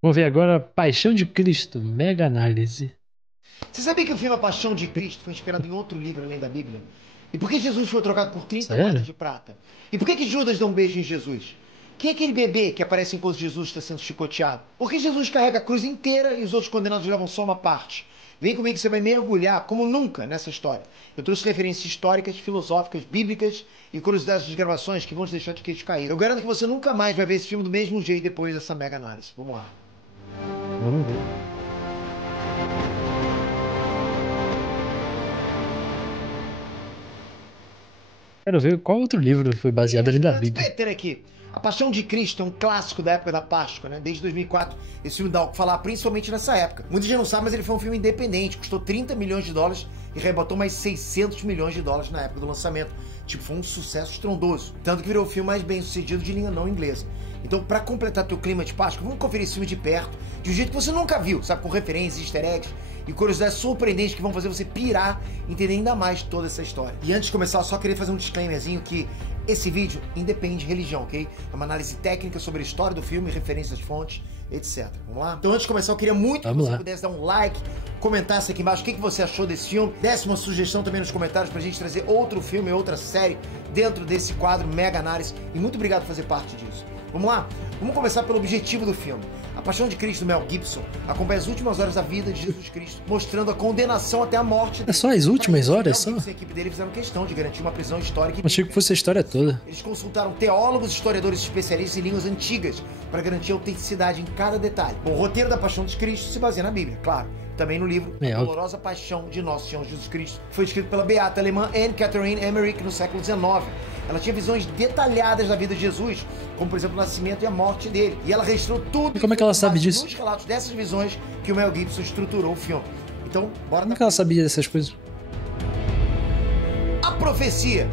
Vamos ver agora Paixão de Cristo, mega análise. Você sabia que o filme A Paixão de Cristo foi inspirado em outro livro além da Bíblia? E por que Jesus foi trocado por 30 moedas Sério? de prata? E por que Judas dá um beijo em Jesus? Quem é aquele bebê que aparece enquanto Jesus está sendo chicoteado? Por que Jesus carrega a cruz inteira e os outros condenados levam só uma parte? Vem comigo que você vai mergulhar como nunca nessa história. Eu trouxe referências históricas, filosóficas, bíblicas e curiosidades das gravações que vão te deixar de queixo caído. Eu garanto que você nunca mais vai ver esse filme do mesmo jeito depois dessa mega análise. Vamos lá. Vamos ver. Quero ver qual outro livro foi baseado ali na Hans Bíblia. Peter aqui. A Paixão de Cristo é um clássico da época da Páscoa, né? Desde 2004, esse filme dá o que falar, principalmente nessa época. Muita gente não sabe, mas ele foi um filme independente, custou 30 milhões de dólares e arrebatou mais 600 milhões de dólares na época do lançamento. Tipo, foi um sucesso estrondoso. Tanto que virou o filme mais bem sucedido de língua não inglesa. Então, pra completar teu clima de Páscoa, vamos conferir esse filme de perto, de um jeito que você nunca viu, sabe? Com referências, easter eggs e curiosidades surpreendentes que vão fazer você pirar e entender ainda mais toda essa história. E antes de começar, eu só queria fazer um disclaimerzinho que esse vídeo independe de religião, ok? É uma análise técnica sobre a história do filme, referências às fontes, etc. Vamos lá? Então, antes de começar, eu queria muito que você pudesse dar um like, comentasse aqui embaixo o que você achou desse filme, desse uma sugestão também nos comentários pra gente trazer outro filme, outra série dentro desse quadro Mega Análise. E muito obrigado por fazer parte disso. Vamos lá? Vamos começar pelo objetivo do filme. A Paixão de Cristo, do Mel Gibson, acompanha as últimas horas da vida de Jesus Cristo, mostrando a condenação até a morte dele. É só as últimas horas, só? Mel Gibson e a equipe dele fizeram questão de garantir uma prisão histórica. Achei que fosse a história toda. Eles consultaram teólogos, historiadores especialistas em línguas antigas para garantir autenticidade em cada detalhe. Bom, o roteiro da Paixão de Cristo se baseia na Bíblia, claro. Também no livro A Dolorosa Paixão de Nosso Senhor Jesus Cristo, que foi escrito pela beata alemã Anne Catherine Emmerich no século XIX. Ela tinha visões detalhadas da vida de Jesus, como por exemplo o nascimento e a morte dele. E ela registrou tudo. E como é que ela sabe disso? Nos relatos dessas visões que o Mel Gibson estruturou o filme. Então, bora. Como é que ela sabia dessas coisas? A profecia.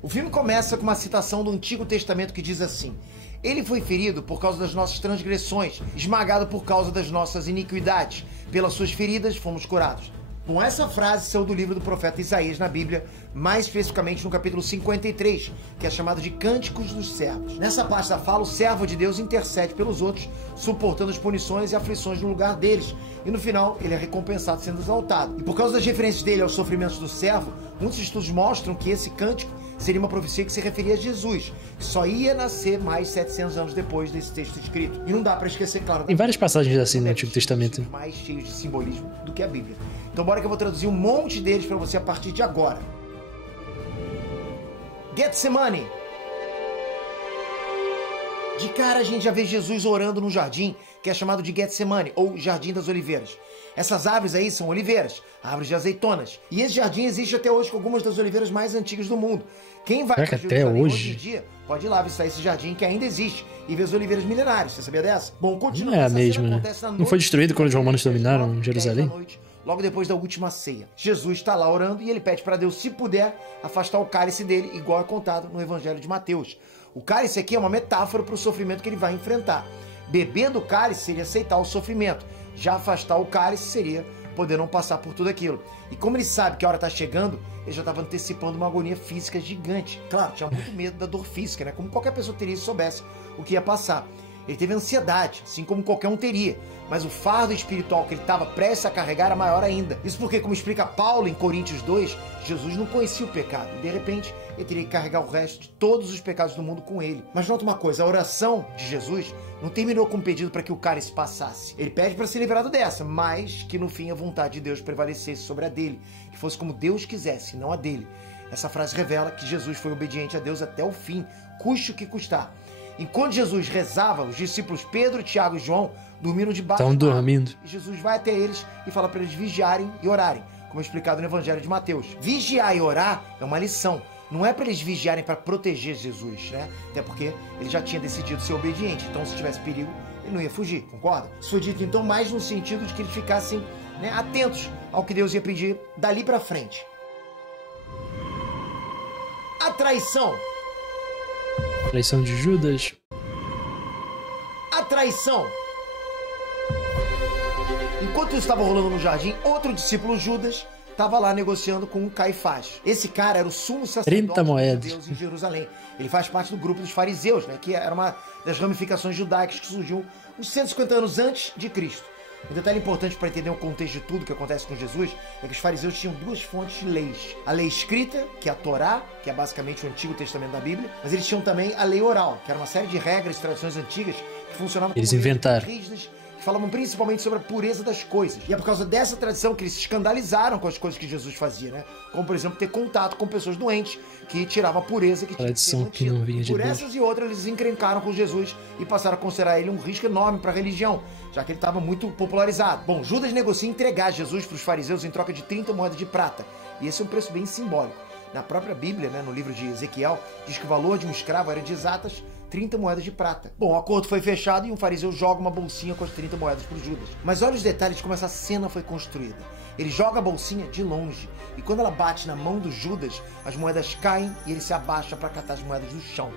O filme começa com uma citação do Antigo Testamento que diz assim: ele foi ferido por causa das nossas transgressões, esmagado por causa das nossas iniquidades. Pelas suas feridas fomos curados. Bom, essa frase saiu do livro do profeta Isaías na Bíblia, mais especificamente no capítulo 53, que é chamado de Cânticos dos Servos. Nessa parte da fala, o servo de Deus intercede pelos outros, suportando as punições e aflições no lugar deles. E no final, ele é recompensado sendo exaltado. E por causa das referências dele aos sofrimentos do servo, muitos estudos mostram que esse cântico seria uma profecia que se referia a Jesus, que só ia nascer mais 700 anos depois desse texto escrito. E não dá para esquecer, claro, tem várias passagens assim no Antigo Testamento, mais cheios de simbolismo do que a Bíblia. Então bora que eu vou traduzir um monte deles para você a partir de agora. Getsemane. De cara a gente já vê Jesus orando no jardim, que é chamado de Getsemane, ou Jardim das Oliveiras. Essas árvores aí são oliveiras, árvores de azeitonas. E esse jardim existe até hoje com algumas das oliveiras mais antigas do mundo. Quem vai para Jerusalém hoje em dia pode ir lá visitar esse jardim que ainda existe e ver as oliveiras milenares. Você sabia dessa? Bom, continua. Não é a mesma, né? Não foi destruído quando os romanos dominaram Jerusalém? Logo depois da última ceia. Jesus está lá orando e ele pede para Deus, se puder, afastar o cálice dele, igual é contado no Evangelho de Mateus. O cálice aqui é uma metáfora para o sofrimento que ele vai enfrentar. Beber do cálice seria aceitar o sofrimento. Já afastar o cálice seria poder não passar por tudo aquilo. E como ele sabe que a hora está chegando, ele já estava antecipando uma agonia física gigante. Claro, tinha muito medo da dor física, né? Como qualquer pessoa teria se soubesse o que ia passar. Ele teve ansiedade, assim como qualquer um teria. Mas o fardo espiritual que ele estava prestes a carregar era maior ainda. Isso porque, como explica Paulo em Coríntios 2, Jesus não conhecia o pecado. E de repente, ele teria que carregar o resto de todos os pecados do mundo com ele. Mas nota uma coisa, a oração de Jesus não terminou com um pedido para que o cálice passasse. Ele pede para ser livrado dessa, mas que no fim a vontade de Deus prevalecesse sobre a dele. Que fosse como Deus quisesse, não a dele. Essa frase revela que Jesus foi obediente a Deus até o fim, custe o que custar. Enquanto Jesus rezava, os discípulos Pedro, Tiago e João dormiram debaixo Estão dormindo. E Jesus vai até eles e fala para eles vigiarem e orarem, como é explicado no Evangelho de Mateus. Vigiar e orar é uma lição. Não é para eles vigiarem para proteger Jesus, né? Até porque ele já tinha decidido ser obediente. Então, se tivesse perigo, ele não ia fugir, concorda? Isso foi dito, então, mais no sentido de que eles ficassem, né, atentos ao que Deus ia pedir dali para frente. A traição. Traição de Judas. A traição. Enquanto isso estava rolando no jardim, outro discípulo, Judas, estava lá negociando com um Caifás. Esse cara era o sumo 30 sacerdote moedas. de Deus em Jerusalém. Ele faz parte do grupo dos fariseus, né, que era uma das ramificações judaicas que surgiu uns 150 anos antes de Cristo. Um detalhe importante para entender o contexto de tudo que acontece com Jesus é que os fariseus tinham duas fontes de leis. A lei escrita, que é a Torá, que é basicamente o Antigo Testamento da Bíblia, mas eles tinham também a lei oral, que era uma série de regras e tradições antigas que funcionavam Eles como leis inventaram. rígidas, que falavam principalmente sobre a pureza das coisas. E é por causa dessa tradição que eles se escandalizaram com as coisas que Jesus fazia, né? Como, por exemplo, ter contato com pessoas doentes, que tirava a pureza que tinha que ser Tradição que não vinha de Por Deus. essas e outras, eles encrencaram com Jesus e passaram a considerar ele um risco enorme para a religião, já que ele estava muito popularizado. Bom, Judas negocia entregar Jesus para os fariseus em troca de 30 moedas de prata. E esse é um preço bem simbólico. Na própria Bíblia, né, no livro de Ezequiel, diz que o valor de um escravo era de exatas 30 moedas de prata. Bom, o acordo foi fechado e um fariseu joga uma bolsinha com as 30 moedas para Judas. Mas olha os detalhes de como essa cena foi construída. Ele joga a bolsinha de longe e quando ela bate na mão do Judas, as moedas caem e ele se abaixa para catar as moedas do chão.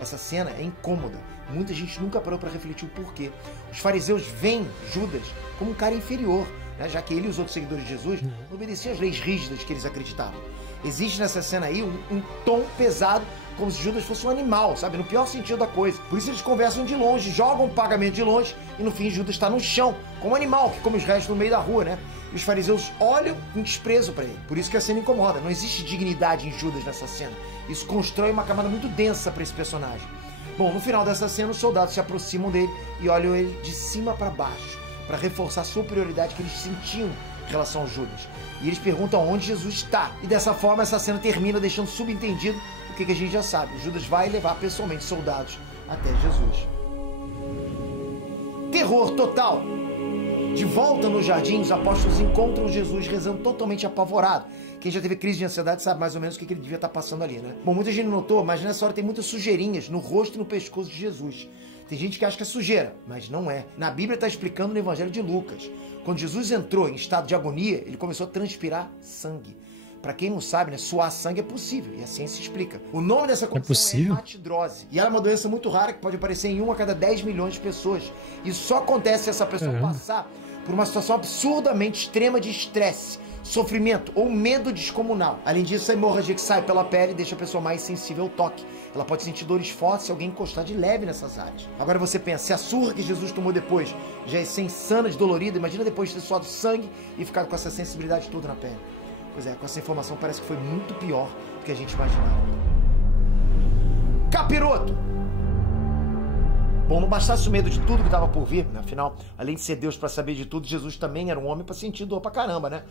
Essa cena é incômoda. Muita gente nunca parou para refletir o porquê. Os fariseus veem Judas como um cara inferior, né, já que ele e os outros seguidores de Jesus não obedeciam às leis rígidas que eles acreditavam. Existe nessa cena aí um tom pesado, como se Judas fosse um animal, sabe? No pior sentido da coisa. Por isso eles conversam de longe, jogam o pagamento de longe e no fim Judas está no chão, como um animal que come os restos no meio da rua, né? E os fariseus olham com desprezo para ele. Por isso que a cena incomoda. Não existe dignidade em Judas nessa cena. Isso constrói uma camada muito densa para esse personagem. Bom, no final dessa cena, os soldados se aproximam dele e olham ele de cima para baixo, para reforçar a superioridade que eles sentiam em relação a Judas. E eles perguntam onde Jesus está. E dessa forma, essa cena termina deixando subentendido o que a gente já sabe. Judas vai levar pessoalmente soldados até Jesus. Terror total. De volta no jardim, os apóstolos encontram Jesus rezando totalmente apavorado. Quem já teve crise de ansiedade sabe mais ou menos o que ele devia estar passando ali, né? Bom, muita gente notou, mas nessa hora tem muitas sujeirinhas no rosto e no pescoço de Jesus. Tem gente que acha que é sujeira, mas não é. Na Bíblia está explicando no Evangelho de Lucas. Quando Jesus entrou em estado de agonia, ele começou a transpirar sangue. Para quem não sabe, né, suar sangue é possível, e a ciência explica. O nome dessa condição é hematidrose. E ela é uma doença muito rara que pode aparecer em 1 a cada 10 milhões de pessoas. E só acontece se essa pessoa passar por uma situação absurdamente extrema de estresse, sofrimento ou medo descomunal. Além disso, a hemorragia que sai pela pele deixa a pessoa mais sensível ao toque. Ela pode sentir dores fortes se alguém encostar de leve nessas áreas. Agora você pensa, se a surra que Jesus tomou depois já é ser insana de dolorida, imagina depois de ter suado sangue e ficado com essa sensibilidade toda na pele. Pois é, com essa informação parece que foi muito pior do que a gente imaginava. Capiroto! Bom, não bastasse o medo de tudo que estava por vir, né? Afinal, além de ser Deus para saber de tudo, Jesus também era um homem para sentir dor pra caramba, né?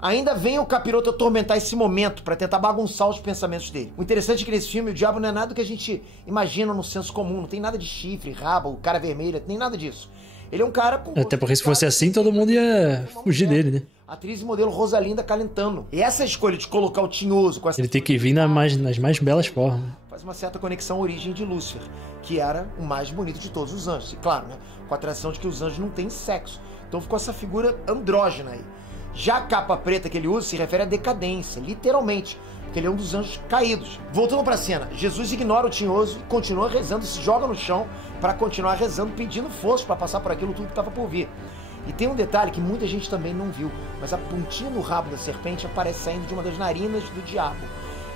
Ainda vem o capiroto atormentar esse momento para tentar bagunçar os pensamentos dele. O interessante é que nesse filme o diabo não é nada do que a gente imagina no senso comum. Não tem nada de chifre, rabo, o cara vermelho, nem nada disso. Ele é um cara com... Até porque se fosse assim, todo mundo ia fugir dele, né? Atriz e modelo Rosalinda Calentano. E essa escolha de colocar o Tinhoso com essa... Ele tem que vir nas mais belas formas. Faz uma certa conexão à origem de Lúcifer, que era o mais bonito de todos os anjos. E claro, né, com a tradição de que os anjos não têm sexo. Então ficou essa figura andrógena aí. Já a capa preta que ele usa se refere à decadência, literalmente, porque ele é um dos anjos caídos. Voltando pra cena, Jesus ignora o Tinhoso e continua rezando, se joga no chão para continuar rezando, pedindo força para passar por aquilo tudo que estava por vir. E tem um detalhe que muita gente também não viu, mas a pontinha no rabo da serpente aparece saindo de uma das narinas do diabo.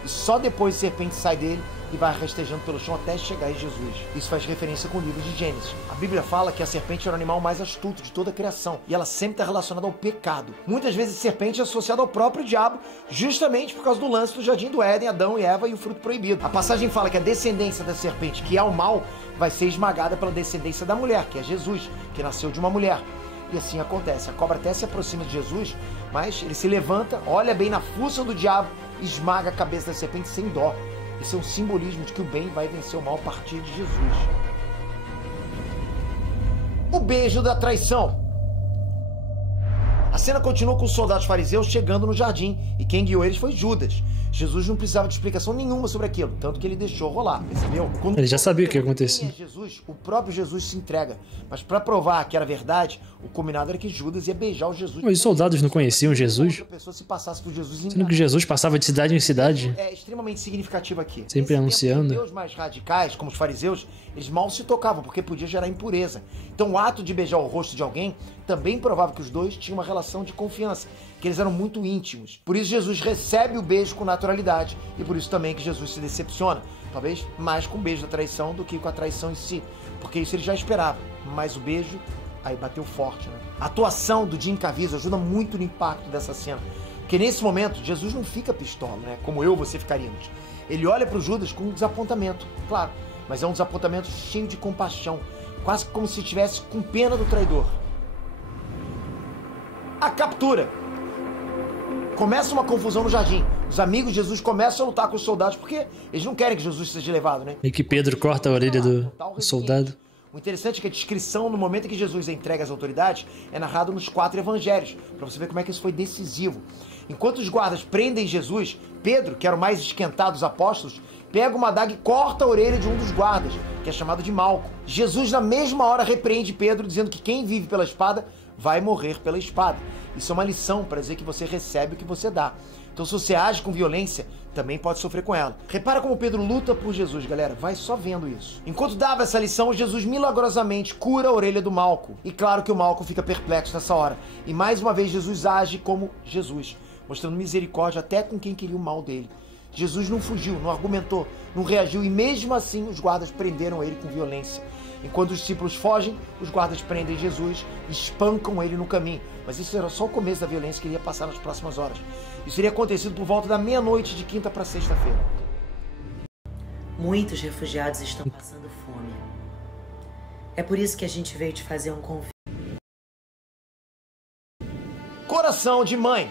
E só depois a serpente sai dele e vai rastejando pelo chão até chegar em Jesus. Isso faz referência com o livro de Gênesis. A Bíblia fala que a serpente era o animal mais astuto de toda a criação, e ela sempre está relacionada ao pecado. Muitas vezes a serpente é associada ao próprio diabo, justamente por causa do lance do Jardim do Éden, Adão e Eva e o fruto proibido. A passagem fala que a descendência da serpente, que é o mal, vai ser esmagada pela descendência da mulher, que é Jesus, que nasceu de uma mulher. E assim acontece. A cobra até se aproxima de Jesus, mas ele se levanta, olha bem na fuça do diabo e esmaga a cabeça da serpente sem dó. Isso é um simbolismo de que o bem vai vencer o mal a partir de Jesus. O beijo da traição. A cena continua com os soldados fariseus chegando no jardim, e quem guiou eles foi Judas. Jesus não precisava de explicação nenhuma sobre aquilo, tanto que ele deixou rolar, percebeu? Quando ele já sabia o que ia acontecer. Jesus, o próprio Jesus se entrega, mas para provar que era verdade, o combinado era que Judas ia beijar o Jesus. Mas os soldados não conheciam Jesus? Se passasse por Jesus, sendo que Jesus passava de cidade em cidade. É extremamente significativo aqui. Sempre anunciando. Os mais radicais, como os fariseus, eles mal se tocavam, porque podia gerar impureza. Então o ato de beijar o rosto de alguém também provava que os dois tinham uma relação relação de confiança, que eles eram muito íntimos. Por isso Jesus recebe o beijo com naturalidade e por isso também que Jesus se decepciona. Talvez mais com o beijo da traição do que com a traição em si, porque isso ele já esperava, mas o beijo aí bateu forte, né? A atuação do Jim Caviezel ajuda muito no impacto dessa cena, porque nesse momento Jesus não fica pistola, né? Como eu e você ficaríamos. Ele olha para o Judas com um desapontamento, claro, mas é um desapontamento cheio de compaixão, quase como se estivesse com pena do traidor. A captura. Começa uma confusão no jardim. Os amigos de Jesus começam a lutar com os soldados porque eles não querem que Jesus seja levado, né? E que Pedro corta a orelha do soldado. O interessante é que a descrição no momento em que Jesus é entregue às autoridades é narrado nos 4 evangelhos, para você ver como é que isso foi decisivo. Enquanto os guardas prendem Jesus, Pedro, que era o mais esquentado dos apóstolos, pega uma adaga e corta a orelha de um dos guardas, que é chamado de Malco. Jesus, na mesma hora, repreende Pedro, dizendo que quem vive pela espada vai morrer pela espada. Isso é uma lição para dizer que você recebe o que você dá. Então, se você age com violência, também pode sofrer com ela. Repara como Pedro luta por Jesus, galera. Vai só vendo isso. Enquanto dava essa lição, Jesus milagrosamente cura a orelha do Malco. E claro que o Malco fica perplexo nessa hora. E mais uma vez, Jesus age como Jesus, mostrando misericórdia até com quem queria o mal dele. Jesus não fugiu, não argumentou, não reagiu e mesmo assim os guardas prenderam ele com violência. Enquanto os discípulos fogem, os guardas prendem Jesus e espancam ele no caminho. Mas isso era só o começo da violência que iria passar nas próximas horas. Isso teria acontecido por volta da meia-noite de quinta para sexta-feira. Muitos refugiados estão passando fome. É por isso que a gente veio te fazer um convite. Coração de mãe.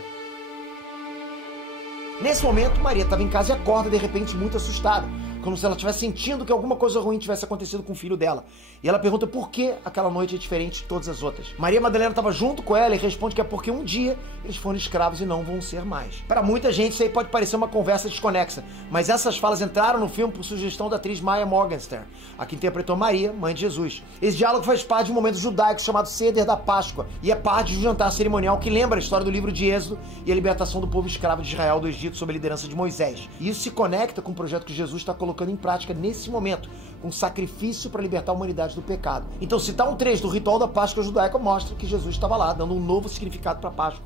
Nesse momento, Maria estava em casa e acorda de repente muito assustada, como se ela estivesse sentindo que alguma coisa ruim tivesse acontecido com o filho dela. E ela pergunta por que aquela noite é diferente de todas as outras. Maria Madalena estava junto com ela e responde que é porque um dia eles foram escravos e não vão ser mais. Para muita gente isso aí pode parecer uma conversa desconexa, mas essas falas entraram no filme por sugestão da atriz Maya Morgenstern, a que interpretou Maria, mãe de Jesus. Esse diálogo faz parte de um momento judaico chamado Seder da Páscoa e é parte de um jantar cerimonial que lembra a história do livro de Êxodo e a libertação do povo escravo de Israel do Egito sob a liderança de Moisés. E isso se conecta com o projeto que Jesus está colocando em prática nesse momento, com sacrifício para libertar a humanidade do pecado. Então, citar um trecho do ritual da Páscoa judaica mostra que Jesus estava lá, dando um novo significado para a Páscoa,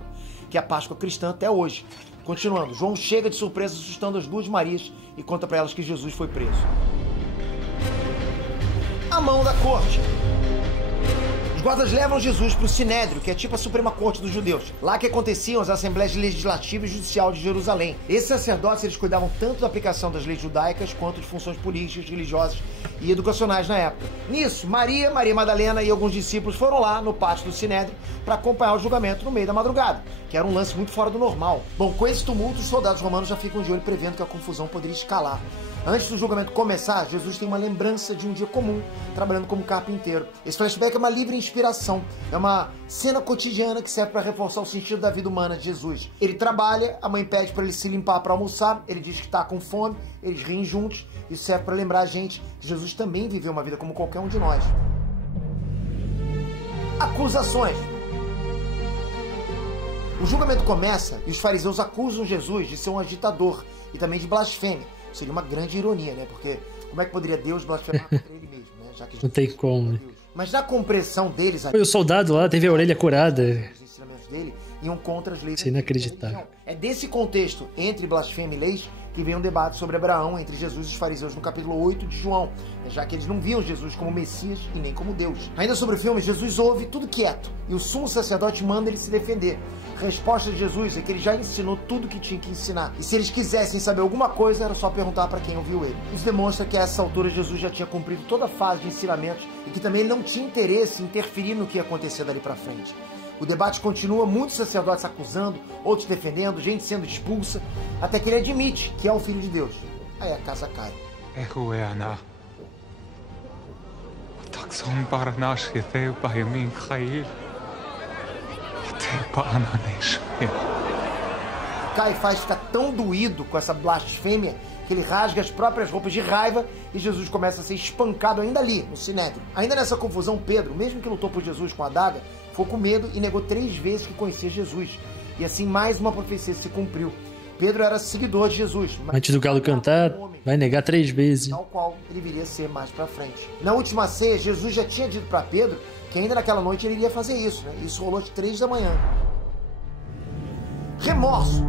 que é a Páscoa cristã até hoje. Continuando, João chega de surpresa assustando as duas Marias e conta para elas que Jesus foi preso. A mão da corte. Os guardas levam Jesus para o Sinédrio, que é tipo a Suprema Corte dos judeus. Lá que aconteciam as assembleias legislativa e judicial de Jerusalém. Esses sacerdotes eles cuidavam tanto da aplicação das leis judaicas quanto de funções políticas, religiosas e educacionais na época. Nisso, Maria Madalena e alguns discípulos foram lá no pátio do Sinédrio para acompanhar o julgamento no meio da madrugada, que era um lance muito fora do normal. Bom, com esse tumulto, os soldados romanos já ficam de olho prevendo que a confusão poderia escalar. Antes do julgamento começar, Jesus tem uma lembrança de um dia comum, trabalhando como carpinteiro. Esse flashback é uma livre inspiração, é uma cena cotidiana que serve para reforçar o sentido da vida humana de Jesus. Ele trabalha, a mãe pede para ele se limpar para almoçar, ele diz que está com fome, eles riem juntos. Isso serve para lembrar a gente que Jesus também viveu uma vida como qualquer um de nós. Acusações. O julgamento começa e os fariseus acusam Jesus de ser um agitador e também de blasfêmia. Seria uma grande ironia, né? Porque como é que poderia Deus blasfemar contra ele mesmo, né? Já que não tem como, né? Mas na compreensão deles... Foi o soldado lá, teve a orelha curada. Os ensinamentos dele iam contra as leis. Isso é inacreditável. É desse contexto, entre blasfêmia e leis, que vem um debate sobre Abraão entre Jesus e os fariseus no capítulo 8 de João, já que eles não viam Jesus como Messias e nem como Deus. Ainda sobre o filme, Jesus ouve tudo quieto e o sumo sacerdote manda ele se defender. A resposta de Jesus é que ele já ensinou tudo que tinha que ensinar. E se eles quisessem saber alguma coisa, era só perguntar para quem ouviu ele. Isso demonstra que a essa altura Jesus já tinha cumprido toda a fase de ensinamentos e que também ele não tinha interesse em interferir no que ia acontecer dali para frente. O debate continua, muitos sacerdotes acusando, outros defendendo, gente sendo expulsa, até que ele admite que é o Filho de Deus. Aí a casa cai. Caifás fica tão doído com essa blasfêmia que ele rasga as próprias roupas de raiva e Jesus começa a ser espancado ainda ali, no Sinédrio. Ainda nessa confusão, Pedro, mesmo que lutou por Jesus com a adaga, ficou com medo e negou 3 vezes que conhecia Jesus. E assim mais uma profecia se cumpriu. Pedro era seguidor de Jesus. Mas antes do galo cantar, vai negar 3 vezes. Tal qual ele viria a ser mais pra frente. Na última ceia, Jesus já tinha dito para Pedro que ainda naquela noite ele iria fazer isso, né? Isso rolou às 3 da manhã. Remorso.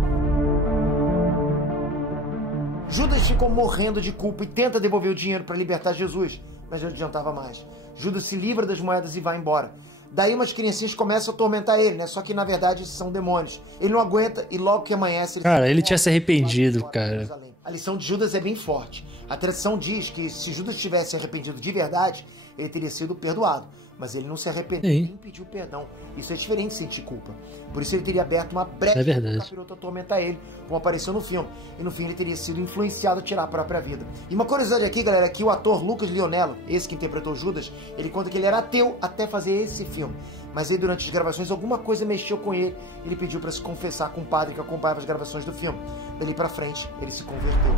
Judas ficou morrendo de culpa e tenta devolver o dinheiro para libertar Jesus, mas não adiantava mais. Judas se livra das moedas e vai embora. Daí umas criancinhas começam a atormentar ele, né? Só que na verdade são demônios. Ele não aguenta e logo que amanhece... Cara, ele tinha se arrependido, cara. A lição de Judas é bem forte. A tradição diz que se Judas tivesse arrependido de verdade, ele teria sido perdoado. Mas ele não se arrependeu nem pediu perdão. Isso é diferente de sentir culpa. Por isso ele teria aberto uma brecha para o capiroto atormentar ele, como apareceu no filme. E no fim ele teria sido influenciado a tirar a própria vida. E uma curiosidade aqui, galera, é que o ator Lucas Lionello, esse que interpretou Judas, ele conta que ele era ateu até fazer esse filme. Mas aí durante as gravações alguma coisa mexeu com ele. Ele pediu para se confessar com o padre que acompanhava as gravações do filme. Dali pra frente ele se converteu.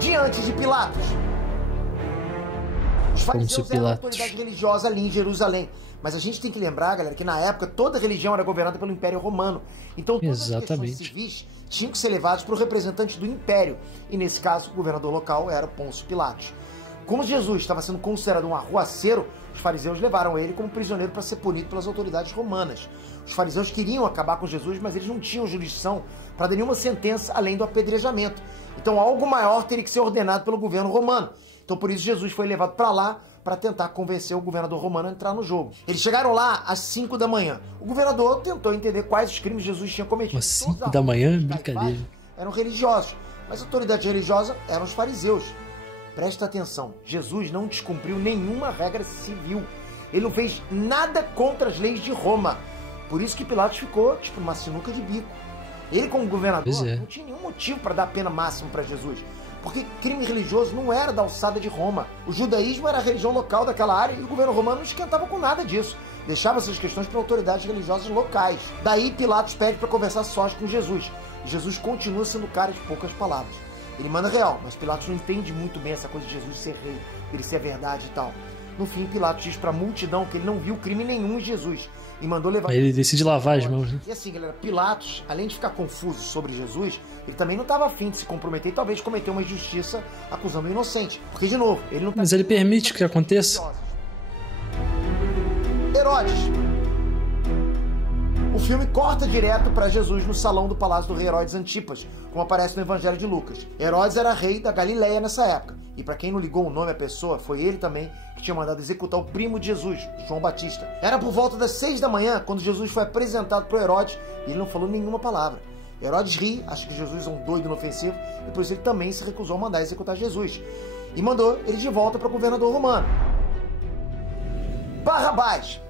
Diante de Pilatos. Os fariseus eram a autoridade religiosa ali em Jerusalém. Mas a gente tem que lembrar, galera, que na época toda religião era governada pelo Império Romano. Então todas as questões civis tinham que ser levadas para o representante do Império. E nesse caso, o governador local era Pôncio Pilatos. Como Jesus estava sendo considerado um arruaceiro, os fariseus levaram ele como prisioneiro para ser punido pelas autoridades romanas. Os fariseus queriam acabar com Jesus, mas eles não tinham jurisdição para dar nenhuma sentença além do apedrejamento. Então algo maior teria que ser ordenado pelo governo romano. Então por isso Jesus foi levado para lá para tentar convencer o governador romano a entrar no jogo. Eles chegaram lá às 5 da manhã. O governador tentou entender quais os crimes Jesus tinha cometido. Às 5 da manhã? Brincadeira. Eram religiosos, mas a autoridade religiosa eram os fariseus. Presta atenção, Jesus não descumpriu nenhuma regra civil. Ele não fez nada contra as leis de Roma. Por isso que Pilatos ficou, tipo, numa sinuca de bico. Ele, como governador, não tinha nenhum motivo para dar pena máxima para Jesus. Porque crime religioso não era da alçada de Roma. O judaísmo era a religião local daquela área e o governo romano não esquentava com nada disso. Deixava essas questões para autoridades religiosas locais. Daí Pilatos pede para conversar sós com Jesus. E Jesus continua sendo cara de poucas palavras. Ele manda real, mas Pilatos não entende muito bem essa coisa de Jesus ser rei, ele ser a verdade e tal. No fim, Pilatos diz para a multidão que ele não viu crime nenhum em Jesus e mandou levar... Ele decide lavar as mãos, né? E assim, galera, Pilatos, além de ficar confuso sobre Jesus, ele também não estava afim de se comprometer e talvez cometer uma injustiça acusando o inocente. Porque, de novo, ele não... Mas ele permite que aconteça. Herodes. O filme corta direto para Jesus no salão do palácio do rei Herodes Antipas, como aparece no Evangelho de Lucas. Herodes era rei da Galileia nessa época. E para quem não ligou o nome à pessoa, foi ele também que tinha mandado executar o primo de Jesus, João Batista. Era por volta das 6 da manhã, quando Jesus foi apresentado para Herodes, e ele não falou nenhuma palavra. Herodes ri, acha que Jesus é um doido inofensivo, e por isso ele também se recusou a mandar executar Jesus. E mandou ele de volta para o governador romano. Barrabás.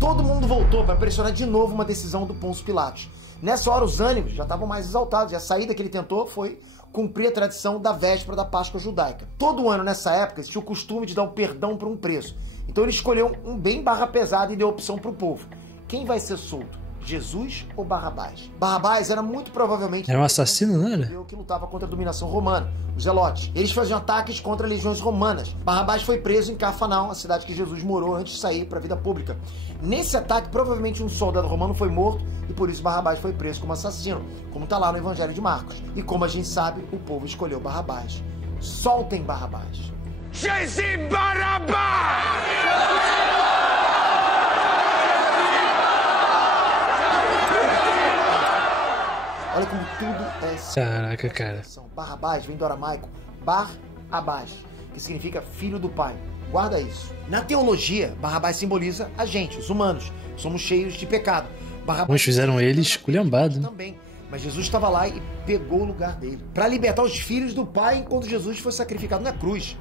Todo mundo voltou para pressionar de novo uma decisão do Pôncio Pilatos. Nessa hora os ânimos já estavam mais exaltados e a saída que ele tentou foi cumprir a tradição da véspera da Páscoa judaica. Todo ano nessa época existia o costume de dar um perdão por um preso. Então ele escolheu um bem barra pesada e deu opção para o povo. Quem vai ser solto? Jesus ou Barrabás? Barrabás era muito provavelmente... Era um assassino, não era? ...que lutava contra a dominação romana, os zelotes. Eles faziam ataques contra legiões romanas. Barrabás foi preso em Cafarnaum, a cidade que Jesus morou antes de sair para a vida pública. Nesse ataque, provavelmente um soldado romano foi morto e por isso Barrabás foi preso como assassino, como está lá no Evangelho de Marcos. E como a gente sabe, o povo escolheu Barrabás. Soltem Barrabás. Jesus Barrabás! Olha como tudo é... Caraca, cara. Barrabás vem do aramaico Bar-Abás, que significa filho do pai. Guarda isso. Na teologia, Barrabás simboliza a gente, os humanos. Somos cheios de pecado. Uns fizeram ele esculhambado. Também. Mas Jesus estava lá e pegou o lugar dele. Para libertar os filhos do pai enquanto Jesus foi sacrificado na cruz.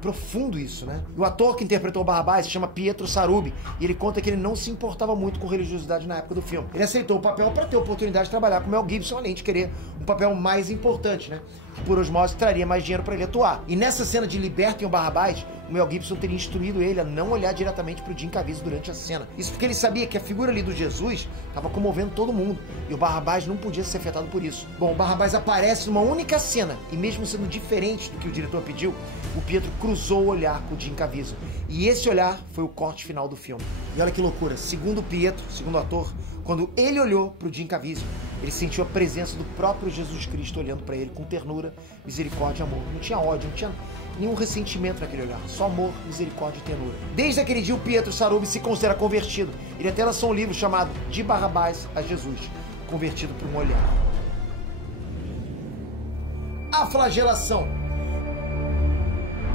Profundo isso, né? E o ator que interpretou Barrabás se chama Pietro Sarubi e ele conta que ele não se importava muito com religiosidade na época do filme. Ele aceitou o papel para ter a oportunidade de trabalhar com Mel Gibson, além de querer um papel mais importante, né? Que por osmose traria mais dinheiro para ele atuar. E nessa cena de Libertem o Barrabás, o Mel Gibson teria instruído ele a não olhar diretamente pro Jim Caviezel durante a cena. Isso porque ele sabia que a figura ali do Jesus estava comovendo todo mundo e o Barrabás não podia ser afetado por isso. Bom, o Barrabás aparece numa única cena e mesmo sendo diferente do que o diretor pediu, o Pietro cruzou o olhar com o Jim Caviezel. E esse olhar foi o corte final do filme. E olha que loucura, segundo o Pietro, segundo o ator, quando ele olhou pro Jim Caviezel, Ele sentiu a presença do próprio Jesus Cristo olhando para ele com ternura, misericórdia e amor. Não tinha ódio, não tinha nenhum ressentimento naquele olhar, só amor, misericórdia e ternura. Desde aquele dia, o Pietro Sarubi se considera convertido. Ele até lançou um livro chamado De Barrabás a Jesus, convertido por um olhar. A flagelação.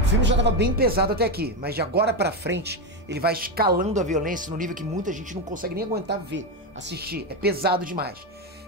O filme já estava bem pesado até aqui, mas de agora para frente ele vai escalando a violência no nível que muita gente não consegue nem aguentar ver, assistir. É pesado demais.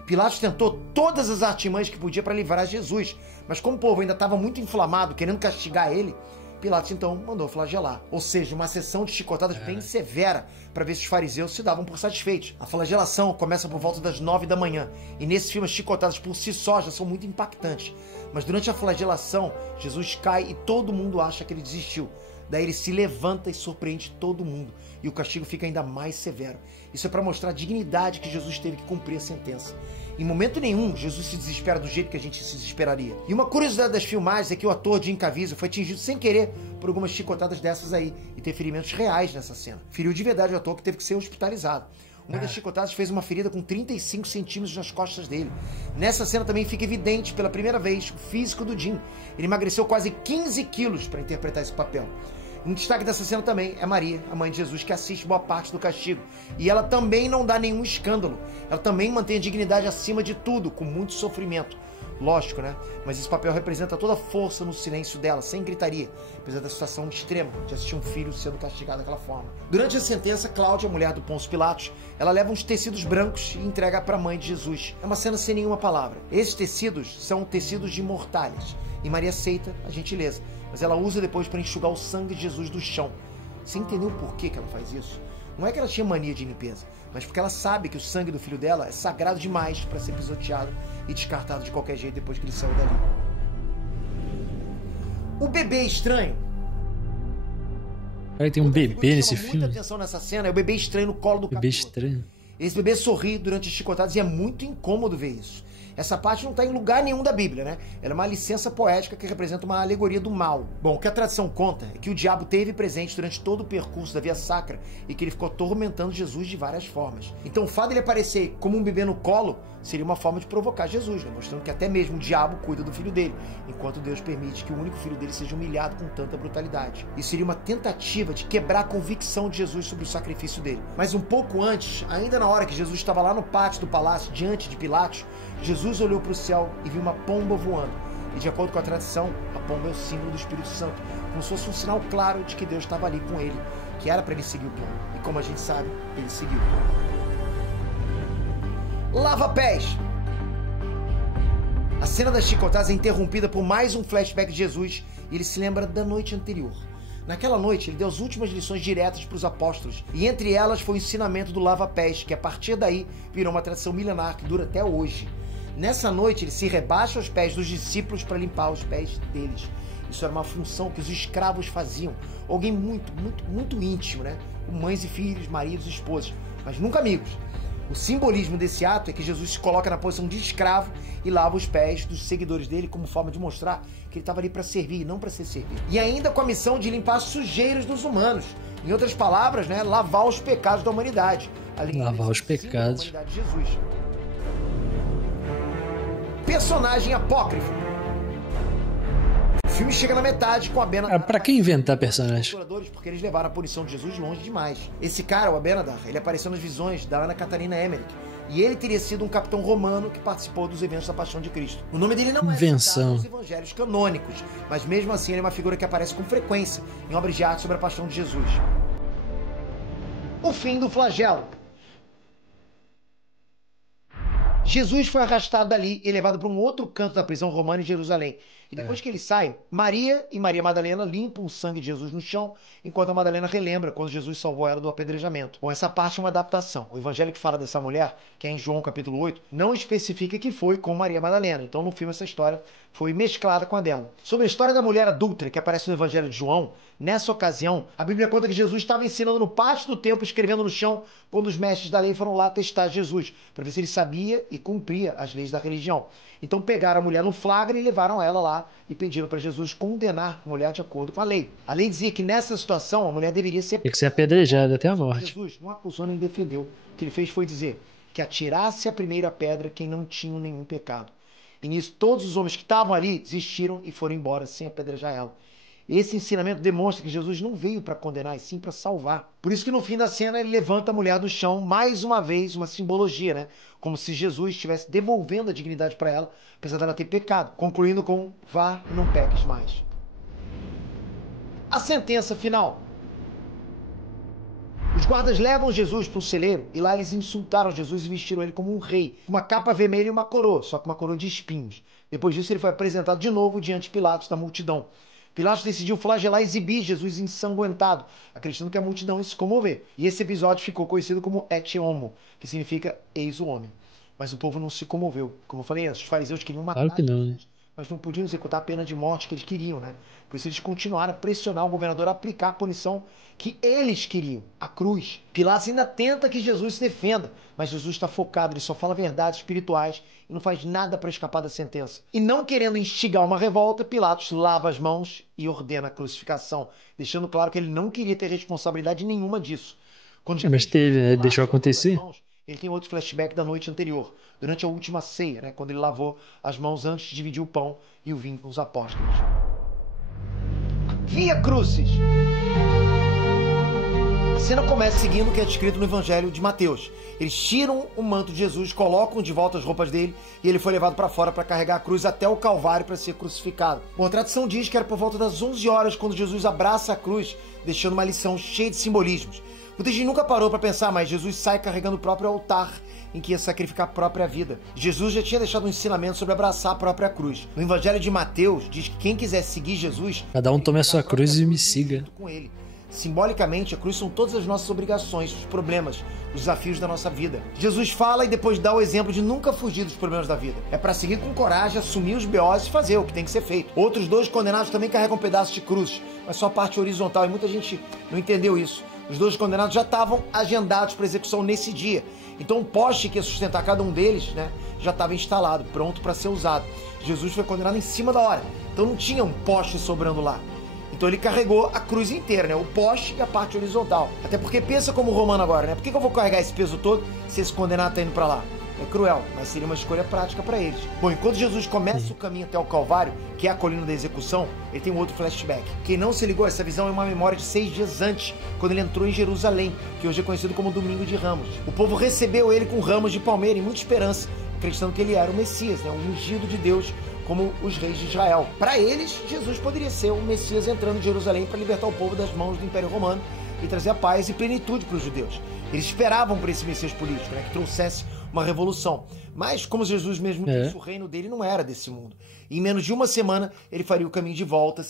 Pilatos tentou todas as artimanhas que podia para livrar Jesus, mas como o povo ainda estava muito inflamado, querendo castigar ele, Pilatos então mandou flagelar. Ou seja, uma sessão de chicotadas bem severa para ver se os fariseus se davam por satisfeitos. A flagelação começa por volta das 9 da manhã, e nesse filme as chicotadas por si só já são muito impactantes. Mas durante a flagelação, Jesus cai e todo mundo acha que ele desistiu. Daí ele se levanta e surpreende todo mundo, e o castigo fica ainda mais severo. Isso é para mostrar a dignidade que Jesus teve que cumprir a sentença. Em momento nenhum, Jesus se desespera do jeito que a gente se desesperaria. E uma curiosidade das filmagens é que o ator Jim Caviezel foi atingido sem querer por algumas chicotadas dessas aí, e teve ferimentos reais nessa cena. Feriu de verdade o ator, que teve que ser hospitalizado. Uma das chicotadas fez uma ferida com 35 centímetros nas costas dele. Nessa cena também fica evidente, pela primeira vez, o físico do Jim. Ele emagreceu quase 15 quilos para interpretar esse papel. Um destaque dessa cena também é Maria, a mãe de Jesus, que assiste boa parte do castigo. E ela também não dá nenhum escândalo. Ela também mantém a dignidade acima de tudo, com muito sofrimento. Lógico, né? Mas esse papel representa toda a força no silêncio dela, sem gritaria, apesar da situação extrema de assistir um filho sendo castigado daquela forma. Durante a sentença, Cláudia, a mulher do Pôncio Pilatos, ela leva uns tecidos brancos e entrega para a mãe de Jesus. É uma cena sem nenhuma palavra. Esses tecidos são tecidos de mortalhas. E Maria aceita a gentileza, mas ela usa depois para enxugar o sangue de Jesus do chão. Você entendeu por que ela faz isso? Não é que ela tinha mania de limpeza, mas porque ela sabe que o sangue do filho dela é sagrado demais para ser pisoteado e descartado de qualquer jeito depois que ele saiu dali. O bebê estranho. Cara, tem um bebê nesse filme. Muita atenção nessa cena, é o bebê estranho no colo do Bebê capítulo. estranho. Esse bebê sorri durante as chicotadas e é muito incômodo ver isso. Essa parte não está em lugar nenhum da Bíblia, né? Ela é uma licença poética que representa uma alegoria do mal. Bom, o que a tradição conta é que o diabo teve presente durante todo o percurso da Via Sacra e que ele ficou atormentando Jesus de várias formas. Então o fato de ele aparecer como um bebê no colo seria uma forma de provocar Jesus, né? Mostrando que até mesmo o diabo cuida do filho dele, enquanto Deus permite que o único filho dele seja humilhado com tanta brutalidade. Isso seria uma tentativa de quebrar a convicção de Jesus sobre o sacrifício dele. Mas um pouco antes, ainda na hora que Jesus estava lá no pátio do palácio, diante de Pilatos, Jesus olhou para o céu e viu uma pomba voando. E de acordo com a tradição, a pomba é o símbolo do Espírito Santo, como se fosse um sinal claro de que Deus estava ali com ele, que era para ele seguir o plano. E como a gente sabe, ele seguiu. Lava-pés! A cena das chicotadas é interrompida por mais um flashback de Jesus e ele se lembra da noite anterior. Naquela noite, ele deu as últimas lições diretas para os apóstolos, e entre elas foi o ensinamento do lava-pés, que a partir daí virou uma tradição milenar que dura até hoje. Nessa noite, ele se rebaixa aos pés dos discípulos para limpar os pés deles. Isso era uma função que os escravos faziam. Alguém muito íntimo, né? Com mães e filhos, maridos e esposas, mas nunca amigos. O simbolismo desse ato é que Jesus se coloca na posição de escravo e lava os pés dos seguidores dele como forma de mostrar que ele estava ali para servir e não para ser servido. E ainda com a missão de limpar as sujeiras dos humanos. Em outras palavras, né, lavar os pecados da humanidade. Lavar os pecados. Da humanidade de Jesus. Personagem apócrifo. O filme chega na metade com Abenadar. Pra que inventar personagem? Porque eles levaram a punição de Jesus longe demais. Esse cara, o Abenadar, ele apareceu nas visões da Ana Catarina Emmerich. E ele teria sido um capitão romano que participou dos eventos da Paixão de Cristo. O nome dele não é citado nos evangelhos canônicos, mas mesmo assim ele é uma figura que aparece com frequência em obras de arte sobre a Paixão de Jesus. O fim do flagelo. Jesus foi arrastado dali e levado para um outro canto da prisão romana em Jerusalém. E depois que ele sai, Maria e Maria Madalena limpam o sangue de Jesus no chão, enquanto a Madalena relembra quando Jesus salvou ela do apedrejamento. Bom, essa parte é uma adaptação. O evangelho que fala dessa mulher, que é em João capítulo 8, não especifica que foi com Maria Madalena. Então no filme essa história foi mesclada com a dela. Sobre a história da mulher adúltera que aparece no evangelho de João, nessa ocasião, a Bíblia conta que Jesus estava ensinando no pátio do templo, escrevendo no chão, quando os mestres da lei foram lá testar Jesus, para ver se ele sabia e cumpria as leis da religião. Então pegaram a mulher no flagra e levaram ela lá e pediram para Jesus condenar a mulher de acordo com a lei. A lei dizia que nessa situação a mulher deveria ser... Tem que ser apedrejada até a morte. Jesus não acusou nem defendeu. O que ele fez foi dizer: que atirasse a primeira pedra quem não tinha nenhum pecado. E nisso todos os homens que estavam ali desistiram e foram embora sem apedrejar ela. Esse ensinamento demonstra que Jesus não veio para condenar, e sim para salvar. Por isso que no fim da cena ele levanta a mulher do chão, mais uma vez uma simbologia, né? Como se Jesus estivesse devolvendo a dignidade para ela, apesar dela ter pecado. Concluindo com: vá e não peques mais. A sentença final. Os guardas levam Jesus para um celeiro e lá eles insultaram Jesus e vestiram ele como um rei, com uma capa vermelha e uma coroa, só que uma coroa de espinhos. Depois disso ele foi apresentado de novo diante de Pilatos da multidão. Pilatos decidiu flagelar e exibir Jesus ensanguentado, acreditando que a multidão ia se comover. E esse episódio ficou conhecido como et homo, que significa eis o homem. Mas o povo não se comoveu. Como eu falei, os fariseus queriam matar Claro que não, né? mas não podiam executar a pena de morte que eles queriam, né? Por isso eles continuaram a pressionar o governador a aplicar a punição que eles queriam, a cruz. Pilatos ainda tenta que Jesus se defenda, mas Jesus está focado, ele só fala verdades espirituais e não faz nada para escapar da sentença. E não querendo instigar uma revolta, Pilatos lava as mãos e ordena a crucificação, deixando claro que ele não queria ter responsabilidade nenhuma disso. Quando Mas teve, né? Deixou acontecer. Ele tem outro flashback da noite anterior, durante a última ceia, né, quando ele lavou as mãos antes de dividir o pão e o vinho com os apóstolos. Via Crucis! A cena começa seguindo o que é descrito no Evangelho de Mateus. Eles tiram o manto de Jesus, colocam de volta as roupas dele e ele foi levado para fora para carregar a cruz até o Calvário para ser crucificado. Bom, a tradição diz que era por volta das 11 horas quando Jesus abraça a cruz, deixando uma lição cheia de simbolismos. Muita gente nunca parou para pensar, mas Jesus sai carregando o próprio altar em que ia sacrificar a própria vida. Jesus já tinha deixado um ensinamento sobre abraçar a própria cruz. No Evangelho de Mateus diz que quem quiser seguir Jesus... Cada um tome a sua cruz e me siga. Com ele. Simbolicamente, a cruz são todas as nossas obrigações, os problemas, os desafios da nossa vida. Jesus fala e depois dá o exemplo de nunca fugir dos problemas da vida. É para seguir com coragem, assumir os B.O.s e fazer o que tem que ser feito. Outros dois condenados também carregam pedaços de cruz, mas só a parte horizontal, e muita gente não entendeu isso. Os dois condenados já estavam agendados para execução nesse dia. Então o poste que ia sustentar cada um deles, né, já estava instalado, pronto para ser usado. Jesus foi condenado em cima da hora, então não tinha um poste sobrando lá. Então ele carregou a cruz inteira, né? O poste e a parte horizontal. Até porque pensa como romano agora, né? Por que eu vou carregar esse peso todo se esse condenado está indo para lá? É cruel, mas seria uma escolha prática para eles. Bom, enquanto Jesus começa o caminho até o Calvário, que é a colina da execução, ele tem um outro flashback. Quem não se ligou, essa visão é uma memória de 6 dias antes, quando ele entrou em Jerusalém, que hoje é conhecido como Domingo de Ramos. O povo recebeu ele com ramos de palmeira e muita esperança, acreditando que ele era o Messias, né? Um ungido de Deus, como os reis de Israel. Para eles, Jesus poderia ser o Messias entrando em Jerusalém para libertar o povo das mãos do Império Romano e trazer a paz e plenitude para os judeus. Eles esperavam por esse Messias político, né, que trouxesse uma revolução. Mas, como Jesus mesmo disse, o reino dele não era desse mundo. E em menos de uma semana, ele faria o caminho de volta,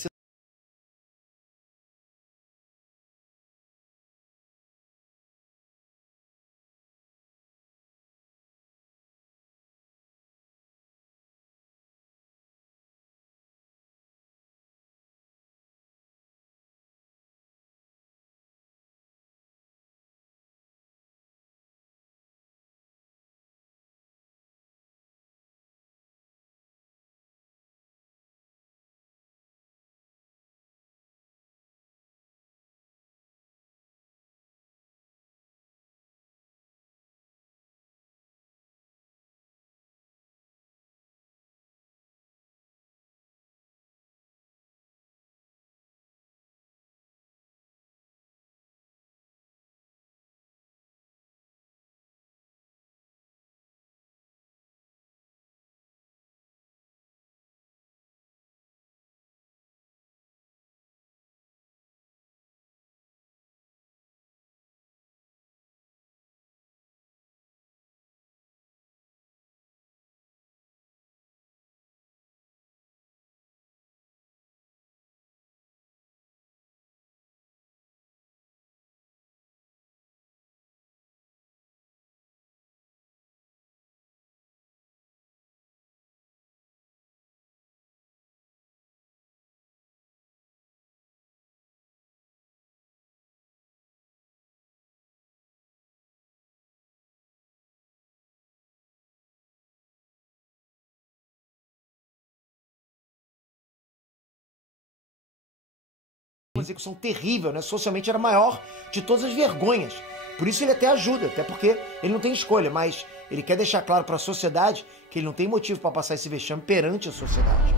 uma execução terrível, né? Socialmente era a maior de todas as vergonhas. Por isso ele até ajuda, até porque ele não tem escolha, mas Ele quer deixar claro para a sociedade que ele não tem motivo para passar esse vexame perante a sociedade.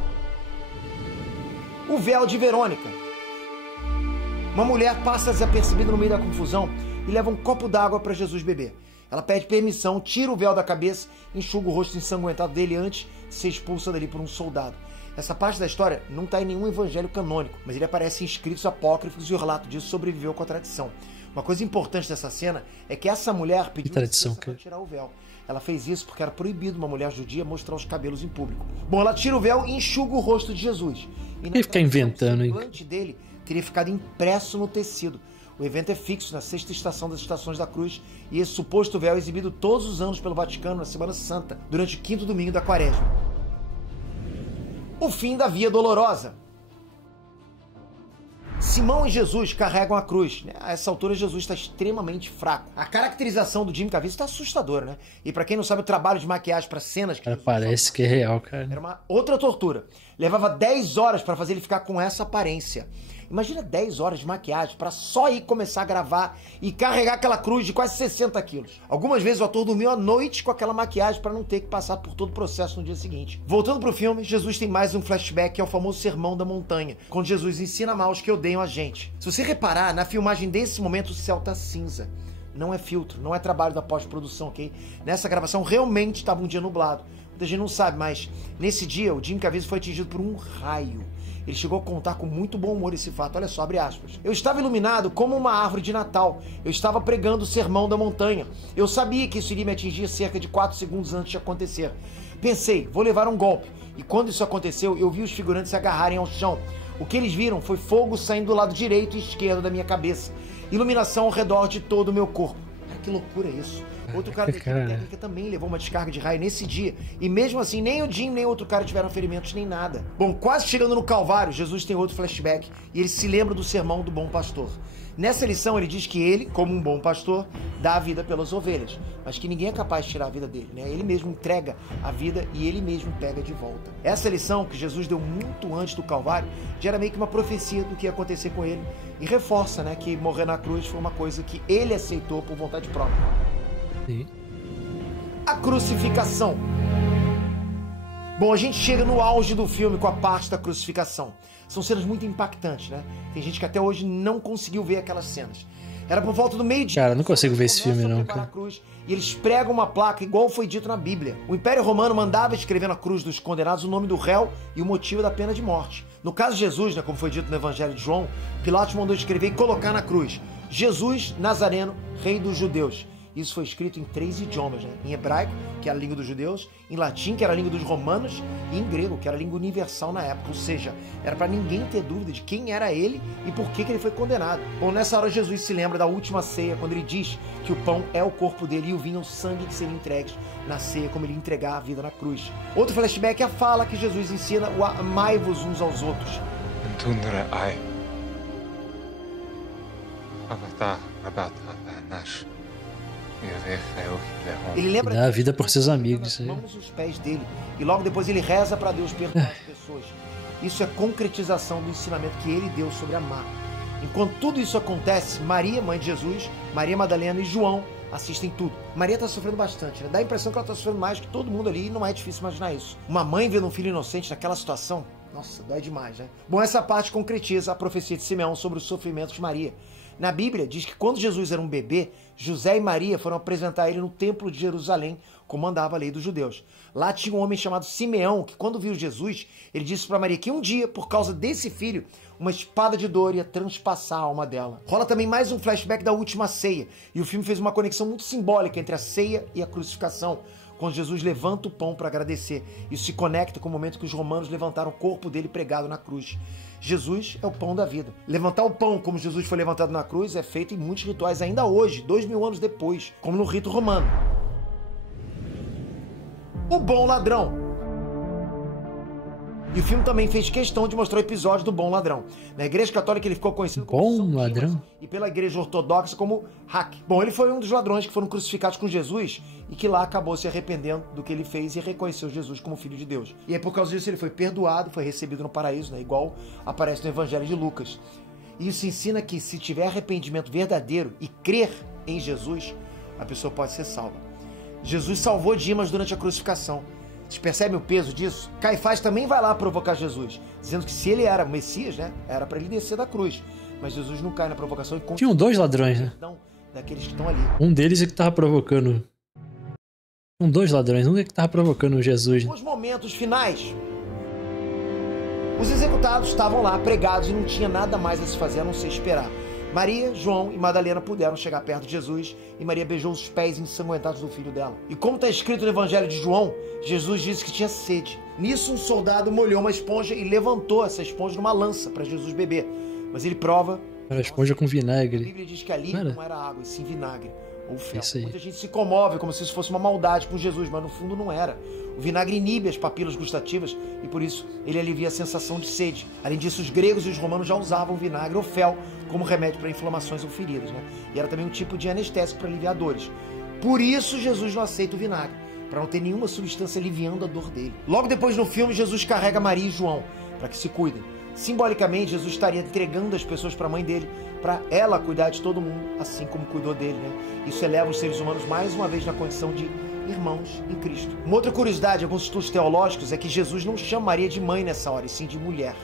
O véu de Verônica. Uma mulher passa desapercebida no meio da confusão e leva um copo d'água para Jesus beber. Ela pede permissão, tira o véu da cabeça, enxuga o rosto ensanguentado dele antes de ser expulsa dali por um soldado. Essa parte da história não está em nenhum evangelho canônico, mas ele aparece em escritos apócrifos e o relato disso sobreviveu com a tradição. Uma coisa importante dessa cena é que essa mulher pediu licença para tirar o véu. Ela fez isso porque era proibido uma mulher judia mostrar os cabelos em público. Bom, ela tira o véu e enxuga o rosto de Jesus. E ele fica inventando, hein? O semblante dele teria ficado impresso no tecido. O evento é fixo na sexta estação das Estações da Cruz e esse suposto véu é exibido todos os anos pelo Vaticano na Semana Santa, durante o 5º domingo da Quaresma. O fim da Via Dolorosa. Simão e Jesus carregam a cruz. A essa altura, Jesus está extremamente fraco. A caracterização do Jim Caviezel está assustadora, né? E pra quem não sabe, o trabalho de maquiagem para cenas... Cara, parece que é real, cara. Era uma outra tortura. Levava 10 horas para fazer ele ficar com essa aparência. Imagina 10 horas de maquiagem para só ir começar a gravar e carregar aquela cruz de quase 60 quilos. Algumas vezes o ator dormiu à noite com aquela maquiagem para não ter que passar por todo o processo no dia seguinte. Voltando pro filme, Jesus tem mais um flashback, que é o famoso Sermão da Montanha, quando Jesus ensina mal os que odeiam a gente. Se você reparar, na filmagem desse momento o céu tá cinza. Não é filtro, não é trabalho da pós-produção, ok? Nessa gravação realmente estava um dia nublado. Muita gente não sabe, mas nesse dia o Jim Caviezel foi atingido por um raio. Ele chegou a contar com muito bom humor esse fato. Olha só, abre aspas. Eu estava iluminado como uma árvore de Natal. Eu estava pregando o Sermão da Montanha. Eu sabia que isso iria me atingir cerca de 4 segundos antes de acontecer. Pensei, vou levar um golpe. E quando isso aconteceu, eu vi os figurantes se agarrarem ao chão. O que eles viram foi fogo saindo do lado direito e esquerdo da minha cabeça. Iluminação ao redor de todo o meu corpo. Cara, que loucura isso. Outro cara da equipe técnica também levou uma descarga de raio nesse dia. E mesmo assim, nem o Jim nem outro cara tiveram ferimentos nem nada. Bom, quase chegando no Calvário, Jesus tem outro flashback. E ele se lembra do sermão do bom pastor. Nessa lição ele diz que ele, como um bom pastor, dá a vida pelas ovelhas. Mas que ninguém é capaz de tirar a vida dele, né? Ele mesmo entrega a vida e ele mesmo pega de volta. Essa lição que Jesus deu muito antes do Calvário já era meio que uma profecia do que ia acontecer com ele. E reforça, né, que morrer na cruz foi uma coisa que ele aceitou por vontade própria. Sim. A crucificação. Bom, a gente chega no auge do filme com a parte da crucificação. São cenas muito impactantes, né? Tem gente que até hoje não conseguiu ver aquelas cenas. Era por volta do meio-dia. Cara, não consigo ver esse filme, não, cara. Cruz, e eles pregam uma placa igual foi dito na Bíblia. O Império Romano mandava escrever na cruz dos condenados o nome do réu e o motivo da pena de morte. No caso de Jesus, né, como foi dito no Evangelho de João, Pilatos mandou escrever e colocar na cruz: Jesus Nazareno, Rei dos Judeus. Isso foi escrito em 3 idiomas, né? Em hebraico, que era a língua dos judeus, em latim, que era a língua dos romanos, e em grego, que era a língua universal na época. Ou seja, era para ninguém ter dúvida de quem era ele e por que ele foi condenado. Bom, nessa hora Jesus se lembra da última ceia, quando ele diz que o pão é o corpo dele e o vinho é o sangue que seria entregue na ceia, como ele ia entregar a vida na cruz. Outro flashback é a fala que Jesus ensina: o amai-vos uns aos outros. Ele lembra dá a vida por seus amigos. as mãos e os pés dele. E logo depois ele reza para Deus perdoar as pessoas. Isso é concretização do ensinamento que ele deu sobre amar. Enquanto tudo isso acontece, Maria, mãe de Jesus, Maria Madalena e João assistem tudo. Maria está sofrendo bastante, né? Dá a impressão que ela está sofrendo mais que todo mundo ali, e não é difícil imaginar isso. Uma mãe vendo um filho inocente naquela situação, nossa, dói demais, né? Bom, essa parte concretiza a profecia de Simeão sobre os sofrimentos de Maria. Na Bíblia, diz que quando Jesus era um bebê, José e Maria foram apresentar ele no templo de Jerusalém, como mandava a lei dos judeus. Lá tinha um homem chamado Simeão, que quando viu Jesus, ele disse para Maria que um dia, por causa desse filho, uma espada de dor ia transpassar a alma dela. Rola também mais um flashback da última ceia, e o filme fez uma conexão muito simbólica entre a ceia e a crucificação, quando Jesus levanta o pão para agradecer. Isso se conecta com o momento que os romanos levantaram o corpo dele pregado na cruz. Jesus é o pão da vida. Levantar o pão como Jesus foi levantado na cruz é feito em muitos rituais ainda hoje, 2000 anos depois, como no rito romano. O bom ladrão. E o filme também fez questão de mostrar o episódio do bom ladrão. Na Igreja Católica ele ficou conhecido como Bom Ladrão e pela Igreja Ortodoxa como Hack. Bom, ele foi um dos ladrões que foram crucificados com Jesus e que lá acabou se arrependendo do que ele fez e reconheceu Jesus como Filho de Deus. E é por causa disso ele foi perdoado, foi recebido no paraíso, né? Igual aparece no Evangelho de Lucas. E isso ensina que se tiver arrependimento verdadeiro e crer em Jesus, a pessoa pode ser salva. Jesus salvou Dimas durante a crucificação. Vocês percebem o peso disso? Caifás também vai lá provocar Jesus, dizendo que se ele era o Messias, né, era para ele descer da cruz. Mas Jesus não cai na provocação e Tinham 2 ladrões, né? daqueles que estão ali. Um deles é que tava provocando. São 2 ladrões, um é que tava provocando Jesus. Nos momentos finais, os executados estavam lá pregados e não tinha nada mais a se fazer a não ser esperar. Maria, João e Madalena puderam chegar perto de Jesus e Maria beijou os pés ensanguentados do filho dela. E como está escrito no Evangelho de João, Jesus disse que tinha sede. Nisso um soldado molhou uma esponja e levantou essa esponja numa lança para Jesus beber. Mas ele prova... Era esponja com vinagre. A Bíblia diz que ali não era água, e sim vinagre ou fel. Muita gente se comove como se isso fosse uma maldade com Jesus, mas no fundo não era. O vinagre inibe as papilas gustativas e por isso ele alivia a sensação de sede. Além disso, os gregos e os romanos já usavam vinagre ou fel como remédio para inflamações ou feridas, né? E era também um tipo de anestésico para aliviar dores. Por isso Jesus não aceita o vinagre, para não ter nenhuma substância aliviando a dor dele. Logo depois no filme, Jesus carrega Maria e João para que se cuidem. Simbolicamente, Jesus estaria entregando as pessoas para a mãe dele, para ela cuidar de todo mundo, assim como cuidou dele, né? Isso eleva os seres humanos mais uma vez na condição de irmãos em Cristo. Uma outra curiosidade, alguns estudos teológicos, é que Jesus não chama Maria de mãe nessa hora, e sim de mulher.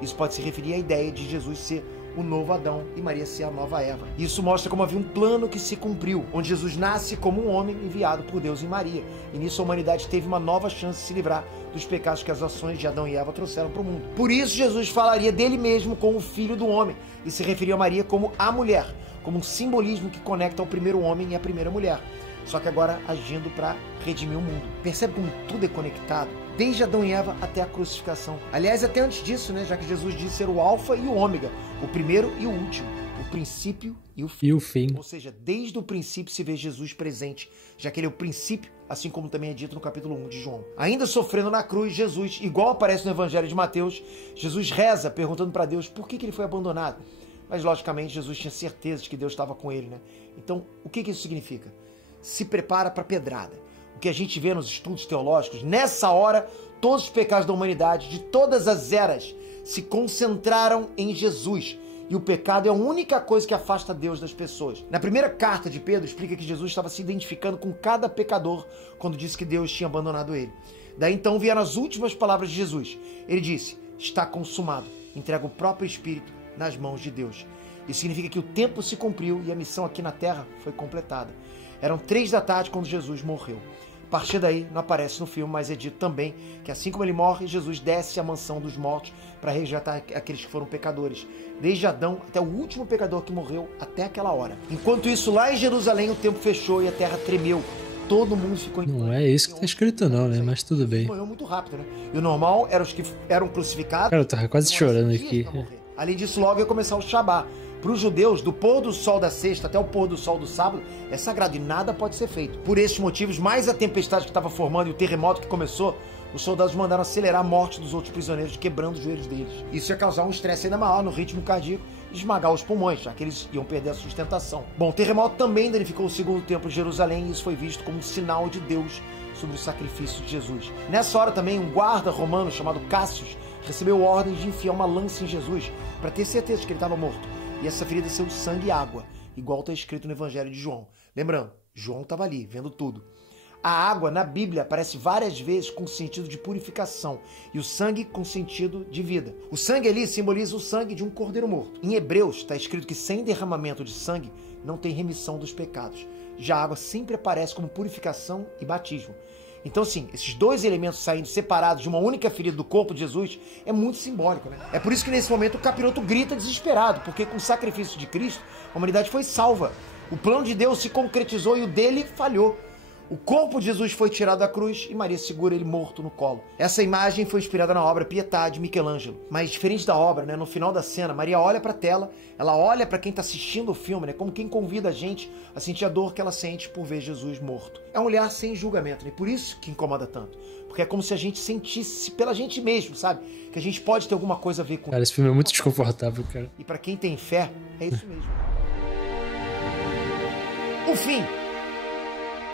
Isso pode se referir à ideia de Jesus ser o novo Adão e Maria ser a nova Eva. Isso mostra como havia um plano que se cumpriu, onde Jesus nasce como um homem enviado por Deus em Maria. E nisso a humanidade teve uma nova chance de se livrar dos pecados que as ações de Adão e Eva trouxeram para o mundo. Por isso Jesus falaria dele mesmo como o filho do homem e se referia a Maria como a mulher, como um simbolismo que conecta ao primeiro homem e à primeira mulher. Só que agora agindo para redimir o mundo. Percebe como tudo é conectado? Desde Adão e Eva até a crucificação. Aliás, até antes disso, né? Já que Jesus disse ser o alfa e o ômega, o primeiro e o último, o princípio e o fim. Ou seja, desde o princípio se vê Jesus presente, já que ele é o princípio, assim como também é dito no capítulo 1 de João. Ainda sofrendo na cruz, Jesus, igual aparece no Evangelho de Mateus, Jesus reza perguntando para Deus por que ele foi abandonado. Mas, logicamente, Jesus tinha certeza de que Deus estava com ele, né? Então, o que isso significa? Se prepara para a pedrada. O que a gente vê nos estudos teológicos, nessa hora, todos os pecados da humanidade, de todas as eras, se concentraram em Jesus. E o pecado é a única coisa que afasta Deus das pessoas. Na primeira carta de Pedro, explica que Jesus estava se identificando com cada pecador quando disse que Deus tinha abandonado ele. Daí então vieram as últimas palavras de Jesus. Ele disse, está consumado, entrega o próprio Espírito nas mãos de Deus. Isso significa que o tempo se cumpriu e a missão aqui na terra foi completada. Eram 3 da tarde quando Jesus morreu. A partir daí, não aparece no filme, mas é dito também que assim como ele morre, Jesus desce à mansão dos mortos para resgatar aqueles que foram pecadores. Desde Adão até o último pecador que morreu até aquela hora. Enquanto isso, lá em Jerusalém, o tempo fechou e a terra tremeu. Todo mundo ficou em pânico. Não é isso que está escrito não, né? Mas tudo bem. Morreu muito rápido, né? E o normal era os que eram crucificados. Cara, eu tava quase chorando aqui. Além disso, logo ia começar o Shabá. Para os judeus, do pôr do sol da sexta até o pôr do sol do sábado, é sagrado e nada pode ser feito. Por esses motivos, mais a tempestade que estava formando e o terremoto que começou, os soldados mandaram acelerar a morte dos outros prisioneiros, quebrando os joelhos deles. Isso ia causar um estresse ainda maior no ritmo cardíaco e esmagar os pulmões, já que eles iam perder a sustentação. Bom, o terremoto também danificou o segundo templo de Jerusalém e isso foi visto como um sinal de Deus sobre o sacrifício de Jesus. Nessa hora também, um guarda romano chamado Cássius recebeu ordens de enfiar uma lança em Jesus para ter certeza de que ele estava morto. E essa ferida desceu sangue e água, igual está escrito no Evangelho de João. Lembrando, João estava ali, vendo tudo. A água, na Bíblia, aparece várias vezes com sentido de purificação e o sangue com sentido de vida. O sangue ali simboliza o sangue de um cordeiro morto. Em Hebreus está escrito que sem derramamento de sangue não tem remissão dos pecados. Já a água sempre aparece como purificação e batismo. Então, sim, esses 2 elementos saindo separados de uma única ferida do corpo de Jesus é muito simbólico, né? É por isso que nesse momento o capiroto grita desesperado, porque com o sacrifício de Cristo, a humanidade foi salva. O plano de Deus se concretizou e o dele falhou. O corpo de Jesus foi tirado da cruz e Maria segura ele morto no colo. Essa imagem foi inspirada na obra Pietà de Michelangelo. Mas diferente da obra, né, no final da cena, Maria olha para a tela, ela olha para quem está assistindo o filme, né, como quem convida a gente a sentir a dor que ela sente por ver Jesus morto. É um olhar sem julgamento, né, por isso que incomoda tanto. Porque é como se a gente sentisse pela gente mesmo, sabe? Que a gente pode ter alguma coisa a ver com... Cara, esse filme é muito desconfortável, cara. E para quem tem fé, é isso mesmo. O fim.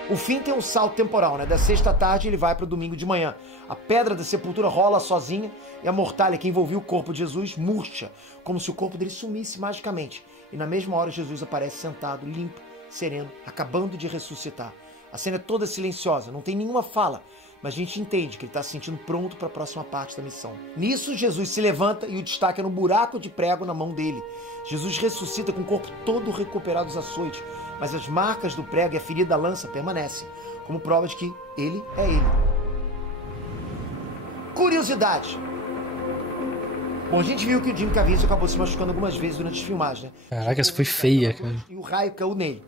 O fim tem um salto temporal, né? Da sexta à tarde ele vai para o domingo de manhã. A pedra da sepultura rola sozinha e a mortalha que envolvia o corpo de Jesus murcha, como se o corpo dele sumisse magicamente. E na mesma hora Jesus aparece sentado, limpo, sereno, acabando de ressuscitar. A cena é toda silenciosa, não tem nenhuma fala, mas a gente entende que ele está se sentindo pronto para a próxima parte da missão. Nisso, Jesus se levanta e o destaca no buraco de prego na mão dele. Jesus ressuscita com o corpo todo recuperado dos açoites, mas as marcas do prego e a ferida da lança permanecem, como prova de que ele é ele. Curiosidade. Bom, a gente viu que o Jim Caviezel acabou se machucando algumas vezes durante as filmagens, né? Caraca, essa foi feia, cara. E o raio caiu nele.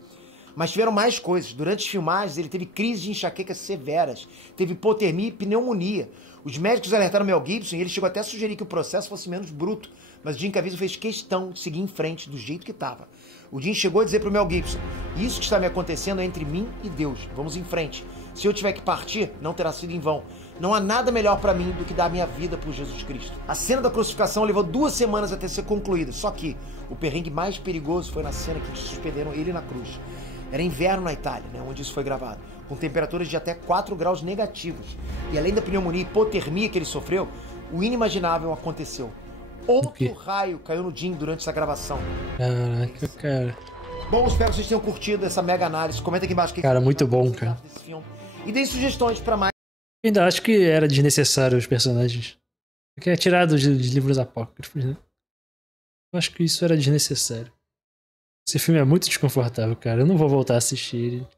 Mas tiveram mais coisas. Durante as filmagens, ele teve crises de enxaqueca severas, teve hipotermia e pneumonia. Os médicos alertaram Mel Gibson e ele chegou até a sugerir que o processo fosse menos bruto, mas o Jim Caviezel fez questão de seguir em frente do jeito que estava. O Jim chegou a dizer para o Mel Gibson: isso que está me acontecendo é entre mim e Deus. Vamos em frente. Se eu tiver que partir, não terá sido em vão. Não há nada melhor para mim do que dar a minha vida por Jesus Cristo. A cena da crucificação levou 2 semanas até ser concluída, só que o perrengue mais perigoso foi na cena que suspenderam ele na cruz. Era inverno na Itália, né, onde isso foi gravado, com temperaturas de até 4 graus negativos. E além da pneumonia e hipotermia que ele sofreu, o inimaginável aconteceu. Outro raio caiu no Jim durante essa gravação. Caraca, cara. Bom, espero que vocês tenham curtido essa mega análise. Comenta aqui embaixo o que Cara, vocês muito acharam bom, cara. desse filme. E deem sugestões para mais. Ainda acho que era desnecessário os personagens. Porque é tirado de livros apócrifos, né? Eu acho que isso era desnecessário. Esse filme é muito desconfortável, cara. Eu não vou voltar a assistir ele.